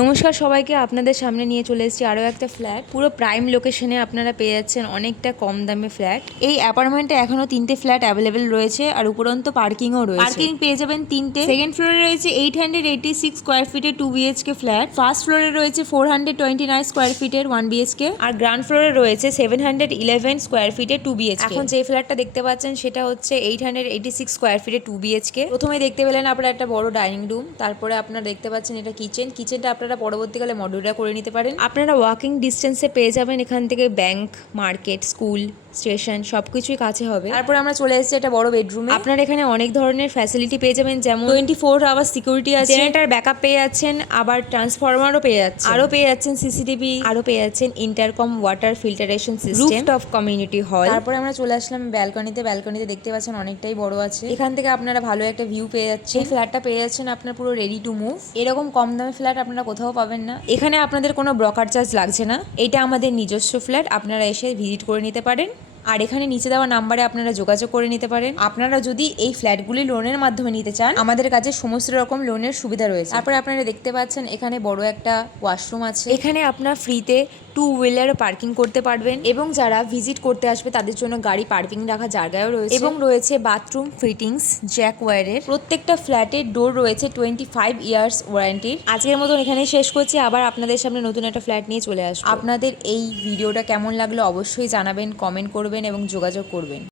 নমস্কার সবাইকে, আপনাদের সামনে নিয়ে চলে এসেছি আরও একটা ফ্ল্যাট। পুরো প্রাইম লোকেশনে আপনারা পেয়ে যাচ্ছেন অনেকটা কম দামে ফ্ল্যাট। এই অ্যাপার্টমেন্টে এখনো 3টে ফ্ল্যাট অ্যাভেলেবেল রয়েছে আর উপরন্ত পার্কিংও রয়েছে। পার্কিং পেয়ে যাবেন 3টে। সেকেন্ড ফ্লোরে রয়েছে 886 স্কোয়ার ফিটের 2 BHK ফ্ল্যাট। ফার্স্ট ফ্লোরে রয়েছে 429 স্কোয়ার ফিটের 1 BHK আর গ্রাউন্ড ফ্লোরে রয়েছে 711 স্কোয়ার ফিটের 2 BHK। এখন যে ফ্ল্যাটটা দেখতে পাচ্ছেন সেটা হচ্ছে 886 স্কোয়ার ফিটের 2 BHK। প্রথমে দেখতে পেলেন আপনারা একটা বড় ডাইনিং রুম, তারপরে আপনারা দেখতে পাচ্ছেন এটা কিচেনটা আপনারা পরবর্তীকালে মডিউলার করে নিতে পারেন। আপনারা ওয়াকিং ডিস্টেন্সে পেয়ে যাবেন এখান থেকে ব্যাংক, মার্কেট, স্কুল, স্টেশন সবকিছুই কাছে হবে। তারপরে আমরা চলে এসেছি একটা বড় বেডরুমে। আপনারা এখানে অনেক ধরনের ফ্যাসিলিটি পেয়ে যাবেন, যেমন 24 আওয়ার সিকিউরিটি আছে, জেনারেটর ব্যাকআপ পেয়ে যাচ্ছেন, আবার ট্রান্সফরমারও পেয়ে যাচ্ছেন, আরও পেয়ে যাচ্ছেন সিসিটিভি, আরও পেয়ে যাচ্ছেন intercom water filtration system, rooftop community hall. তারপরে আমরা চলে আসলাম ব্যালকনিতে দেখতে পাচ্ছেন অনেকটাই বড় আছে। এখান থেকে আপনারা ভালো একটা ভিউ পেয়ে যাচ্ছেন। এই ফ্ল্যাটটা পেয়ে যাচ্ছেন আপনার পুরো রেডি টু মুভ। এরকম কম দামে ফ্ল্যাট আপনারা কোথাও পাবেন না। এখানে আপনাদের কোনো ব্রোকার চার্জ লাগছে না। এটা আমাদের নিজস্ব ফ্ল্যাট, আপনারা এসে ভিজিট করে নিতে পারেন। আর এখানে নিচে দেওয়া নাম্বারে আপনারা যোগাযোগ করে নিতে পারেন। আপনারা যদি এই ফ্ল্যাটগুলি লোনের মাধ্যমে নিতে চান, আমাদের কাছে সমস্ত রকম লোনের সুবিধা রয়েছে। তারপরে আপনারা দেখতে পাচ্ছেন এখানে বড় একটা ওয়াশরুম আছে। এখানে আপনার ফ্রিতে 2 হুইলার পার্কিং করতে পারবেন এবং যারা ভিজিট করতে আসবে তাদের জন্য গাড়ি পার্কিং রাখার জায়গাও রয়েছে এবং রয়েছে বাথরুম ফিটিংস জ্যাক ওয়্যারের। প্রত্যেকটা ফ্ল্যাটের ডোর রয়েছে 25 ইয়ার্স ওয়ারেন্টির। আজকের মতন এখানে শেষ করছি, আবার আপনাদের সামনে নতুন একটা ফ্ল্যাট নিয়ে চলে আসবো। আপনাদের এই ভিডিওটা কেমন লাগলো অবশ্যই জানাবেন, কমেন্ট করবেন এবং যোগাযোগ করবেন।